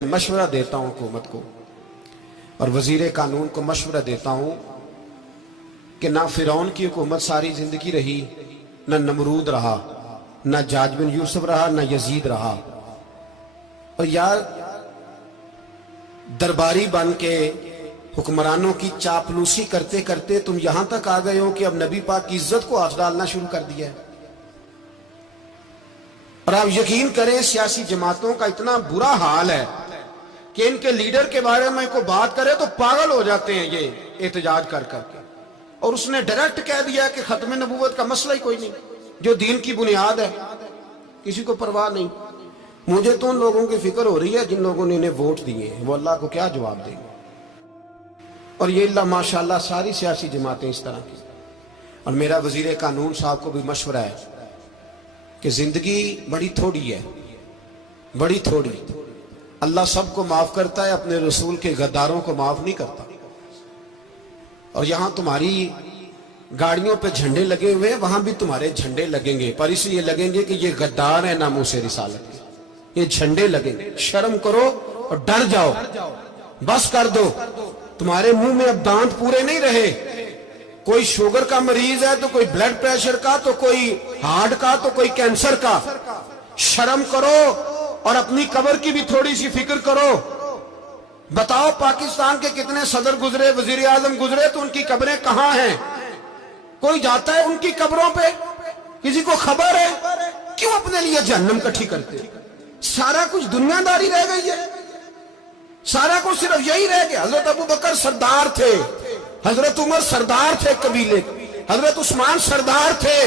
मशवरा देता हूं हुकूमत को और वजीर कानून को मशवरा देता हूं कि ना फिरौन की हुकूमत सारी जिंदगी रही, ना नमरूद रहा, ना जाज बिन यूसुफ रहा, ना यजीद रहा। और यार दरबारी बन के हुक्मरानों की चापलूसी करते करते तुम यहां तक आ गए हो कि अब नबी पाक की इज्जत को हाथ डालना शुरू कर दिया है। और आप यकीन करें सियासी जमातों का इतना बुरा हाल है कि इनके लीडर के बारे में कोई बात करे तो पागल हो जाते हैं ये एहतजाज कर करके। और उसने डायरेक्ट कह दिया कि खत्म नबूवत का मसला ही कोई नहीं, जो दीन की बुनियाद है, किसी को परवाह नहीं। मुझे तो उन लोगों की फिक्र हो रही है जिन लोगों ने इन्हें वोट दिए हैं, वो अल्लाह को क्या जवाब देंगे। और ये अल्लाह माशाल्लाह सारी सियासी जमातें इस तरह की। और मेरा वजीर कानून साहब को भी मशवरा है कि जिंदगी बड़ी थोड़ी है, बड़ी थोड़ी। अल्लाह सबको माफ करता है, अपने रसूल के गद्दारों को माफ नहीं करता। और यहां तुम्हारी गाड़ियों पे झंडे लगे हुए हैं, वहां भी तुम्हारे झंडे लगेंगे, पर इसलिए लगेंगे कि ये गद्दार है नामूसे रिसालत के। ये झंडे लगेंगे। शर्म करो और डर जाओ, बस कर दो। तुम्हारे मुंह में अब दांत पूरे नहीं रहे। कोई शुगर का मरीज है तो कोई ब्लड प्रेशर का, तो कोई हार्ट का, तो कोई कैंसर का। शर्म करो और अपनी कब्र की भी थोड़ी सी फिक्र करो। बताओ पाकिस्तान के कितने सदर गुजरे, वजीर आजम गुजरे, तो उनकी कब्रें कहां हैं? कोई जाता है उनकी कब्रों पे? किसी को खबर है? क्यों अपने लिए जहन्नम इकट्ठी करते? सारा कुछ दुनियादारी रह गई है, सारा कुछ सिर्फ यही रह गया। हजरत अबू बकर सरदार थे, हजरत उमर सरदार थे कबीले, हजरत उस्मान सरदार थे।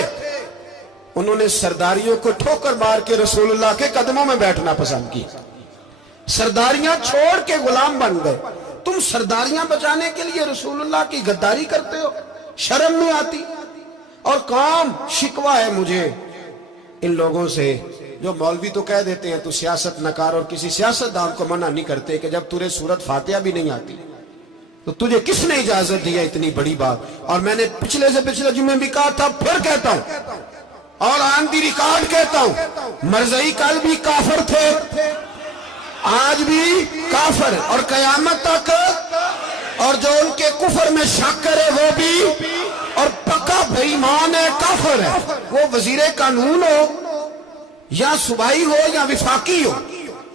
उन्होंने सरदारियों को ठोकर मार के रसूलुल्लाह के कदमों में बैठना पसंद की। सरदारियां छोड़ के गुलाम बन गए। तुम सरदारियां बचाने के लिए रसूलुल्लाह की गद्दारी करते हो, शर्म नहीं आती। और कौम शिकवा है मुझे इन लोगों से जो मौलवी तो कह देते हैं तू सियासत नकार, और किसी सियासतदान को मना नहीं करते कि जब तुझे सूरत फातिहा भी नहीं आती तो तुझे किसने इजाजत दी है इतनी बड़ी बात। और मैंने पिछले से पिछले जुम्मे भी कहा था, फिर कहता हूं और ऑन दी रिकॉर्ड कहता हूं, मरज़ई कल भी काफिर थे, आज भी काफिर और कयामत तक। और जो उनके कुफर में शक करे वो भी, और पक्का बेईमान है, काफिर है। वो वजीर कानून हो या सूबाई हो या विफाकी हो,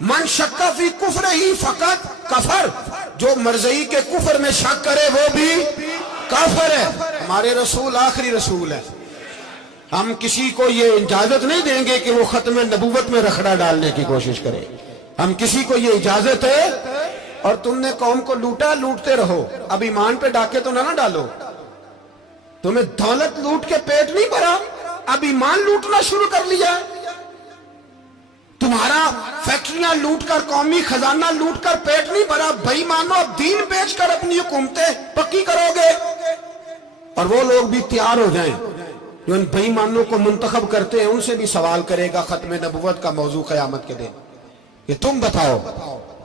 मन शक्का फी कुफर ही फकत कफर। जो मरज़ई के कुफर में शक करे वो भी काफिर है। हमारे रसूल आखिरी रसूल है। हम किसी को ये इजाजत नहीं देंगे कि वो खत्म नबूवत में रखड़ा डालने की कोशिश करे। हम किसी को ये इजाजत है। और तुमने कौम को लूटा, लूटते रहो, अब ईमान पे डाके तो ना डालो। तुम्हें दौलत लूट के पेट नहीं भरा, अब ईमान लूटना शुरू कर लिया। तुम्हारा फैक्ट्रियां लूटकर, कौमी खजाना लूटकर पेट नहीं भरा। बेईमानो, अब दीन बेचकर अपनी हुकूमतें पक्की करोगे। और वो लोग भी तैयार हो जाएं जो इन बेईमानों को मुंतखब करते हैं, उनसे भी सवाल करेगा खत्म नबुव्वत का मौजू क़यामत के दिन कि तुम बताओ।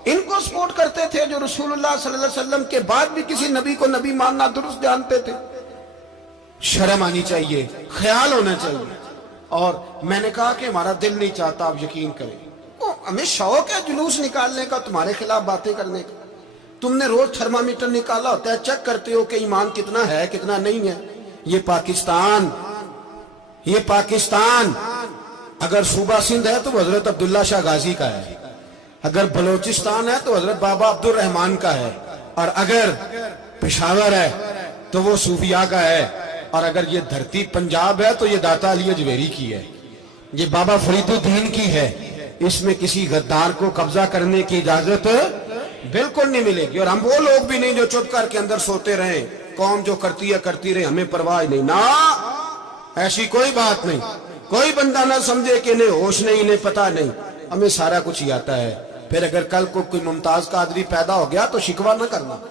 इनको सपोर्ट करते थे जो रसूलुल्लाह सल्लल्लाहु अलैहि वसल्लम के बाद भी किसी नबी को नबी मानना दुरुस्त जानते थे। शर्म आनी चाहिए, ख्याल होना चाहिए। और मैंने कहा कि हमारा दिल नहीं चाहता, आप यकीन करें, हमें शौक है जुलूस निकालने का, तुम्हारे खिलाफ बातें करने का। तुमने रोज थर्मामीटर निकाला होता है, चेक करते हो कि ईमान कितना है कितना नहीं है। ये पाकिस्तान अगर सूबा सिंध है तो हजरत अब्दुल्ला शाह गाजी का है, अगर बलोचिस्तान है तो हजरत बाबा अब्दुल रहमान का है, और अगर पेशावर है तो वो सूफिया का है, और अगर ये धरती पंजाब है तो ये दाता अली अजमेरी की है, ये बाबा फरीदुद्दीन की है। इसमें किसी गद्दार को कब्जा करने की इजाजत बिल्कुल नहीं मिलेगी। और हम वो लोग भी नहीं जो चुप करके अंदर सोते रहे, कौम जो करती है करती रहे, हमें परवाह नहीं। ना, ऐसी कोई बात नहीं। कोई बंदा ना समझे कि इन्हें होश नहीं, इन्हें पता नहीं, हमें सारा कुछ ही आता है। फिर अगर कल को कोई मुमताज कादरी पैदा हो गया तो शिकवा ना करना।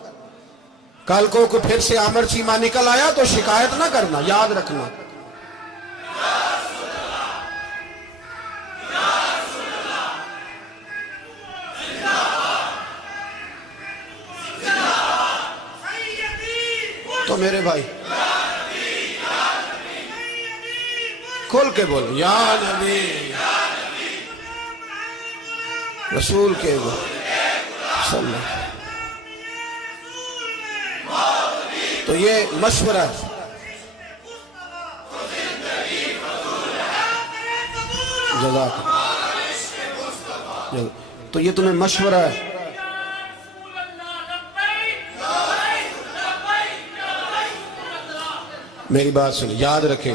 कल को फिर से आमर चीमा निकल आया तो शिकायत ना करना, याद रखना। तो मेरे भाई खोल के बोलो, या नबी रसूल के बोलो। تو یہ مشورہ ہے، جزاک اللہ، تو یہ تمہیں مشورہ ہے۔ میری بات سنیں، یاد رکھیں،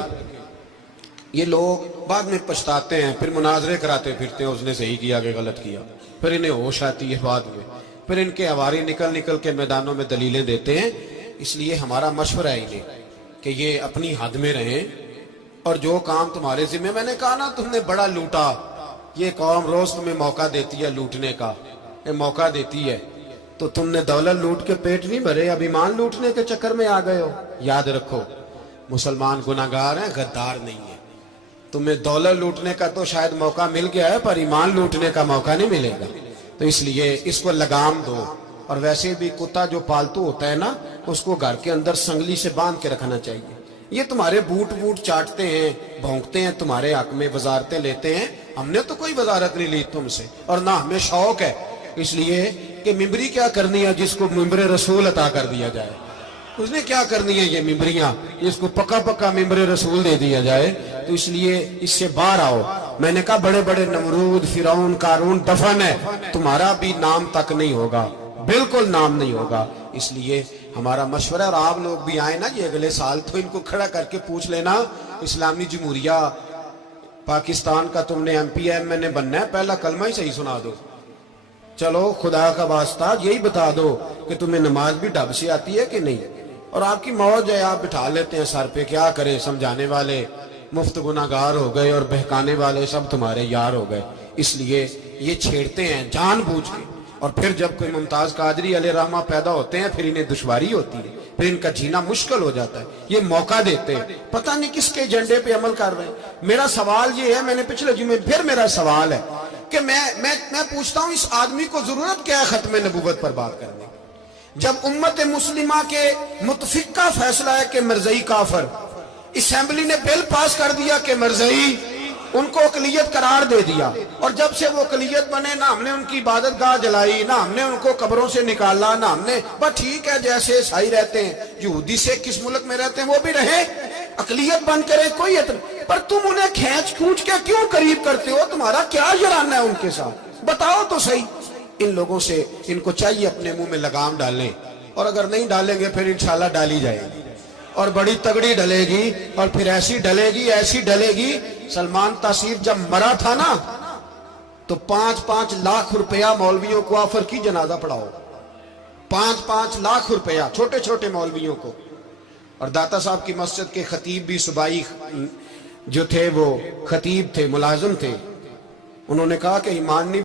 یہ لوگ بعد میں پچھتاتے ہیں، پھر مناظرے کراتے پھرتے ہیں، اس نے صحیح کیا کہ غلط کیا، پھر انہیں ہوش آتی ہے بعد میں، پھر ان کے ہواری نکل کے میدانوں میں دلیلیں دیتے ہیں۔ اس لیے ہمارا مشورہ ہے انہیں کہ یہ اپنی حد میں رہیں، اور جو کام تمہارے ذمہ، میں نے کہا نا تم نے بڑا لوٹا، یہ قوم روز تمہیں موقع دیتی ہے لوٹنے کا، یہ موقع دیتی ہے، تو تم نے دولت لوٹ کے پیٹ نہیں بھرے، اب ایمان لوٹنے کے چکر میں آ گئے ہو۔ یاد رکھو، مسلمان گناہگار ہیں، غدار نہیں ہے۔ تمہیں دولت لوٹنے کا تو شاید موقع مل گیا ہے، پر ایمان لوٹنے کا موقع نہیں ملے گا، تو اس لیے اس کو لگام دو۔ اور ویسے بھی کتا جو پالتو ہوتا ہے نا، اس کو گھر کے اندر سنگلی سے باندھ کے رکھنا چاہیے۔ یہ تمہارے بوٹ چاٹتے ہیں، بھونکتے ہیں، تمہارے حق میں وزارتیں لیتے ہیں، ہم نے تو کوئی وزارت نہیں لی تم سے، اور نہ ہمیں شوق ہے، اس لیے کہ ممبری کیا کرنی ہے جس کو ممبر رسول عطا کر دیا جائے، اس نے کیا کرنی ہے یہ ممبریاں، اس کو پکا ممبر رسول دے دیا جائے، تو اس لیے اس سے باہر آؤ۔ میں نے کہا بڑے بڑے نمرود، فرعون، قارون دفن ہے، تمہارا بھی نام تک نہیں ہوگا، بالکل نام نہیں ہوگا۔ اس لیے ہمارا مشورہ، اور آپ لوگ بھی آئیں نا یہ اگلے سال، تو ان کو کھڑا کر کے پوچھ لینا، اسلامی جمہوریہ پاکستان کا تم نے ایم پی ایم نے بننا ہے، پہلا کلمہ ہی صحیح سنا دو، چلو خدا کا واسطہ یہی بتا دو کہ تمہیں نماز بھی ڈھب سے آتی ہے کہ نہیں، اور آپ کی موج ہے، آپ بٹھا لیتے ہیں سر پہ، کیا کرے، سمجھانے والے مفت گناہگار ہو گئے اور بہکانے والے سب تمہارے یار ہو گئے۔ اس لیے یہ چھیڑتے ہیں جان بوجھ کے، اور پھر جب کوئی ممتاز قادری علیہ رحمہ پیدا ہوتے ہیں، پھر انہیں دشواری ہوتی ہے، پھر ان کا جینا مشکل ہو جاتا ہے، یہ موقع دیتے ہیں، پتہ نہیں کس کے ایجنڈے پہ عمل کر رہے ہیں۔ میرا سوال یہ ہے، میں نے پچھلے جمعے پھر میرا سوال ہے کہ میں پوچھتا ہوں، اس آدمی کو ضرورت کیا ہے ختم نبوت پر بات کرنے، جب امت مسلمہ کے متفق کا فیصلہ ہے کہ مرزائی کافر، اسمبلی نے بل پاس کر دیا کہ مرزائی، ان کو اقلیت قرار دے دیا، اور جب سے وہ اقلیت بنے، نہ ہم نے ان کی عبادت گاہ جلائی، نہ ہم نے ان کو قبروں سے نکالا، نہ ہم نے، بس ٹھیک ہے جیسے عیسائی رہتے ہیں، یہودی سے کس ملک میں رہتے ہیں وہ بھی رہے، اقلیت بن کرے، کوئی پر تم انہیں کھینچ کے کیوں قریب کرتے ہو؟ تمہارا کیا جرانہ ہے ان کے ساتھ؟ بتاؤ تو صحیح۔ ان لوگوں سے ان کو چاہیے اپنے منہ میں لگام ڈالیں، اور اگر نہیں ڈالیں گے پھر انشاءاللہ ڈالی جائے گی، اور بڑی تگڑی ڈلے گی، اور پھر ایسی ڈلے گی۔ سلمان تاثیر جب مرا تھا نا، تو 5-5 لاکھ روپیہ مولویوں کو آفر کی جنازہ پڑھاؤ، 5-5 لاکھ روپیہ چھوٹے چھوٹے مولویوں کو۔ اور داتا صاحب کی مسجد کے خطیب بھی صوبائی جو تھے، وہ خطیب تھے، ملازم تھے، انہوں نے کہا کہ ایمان نہیں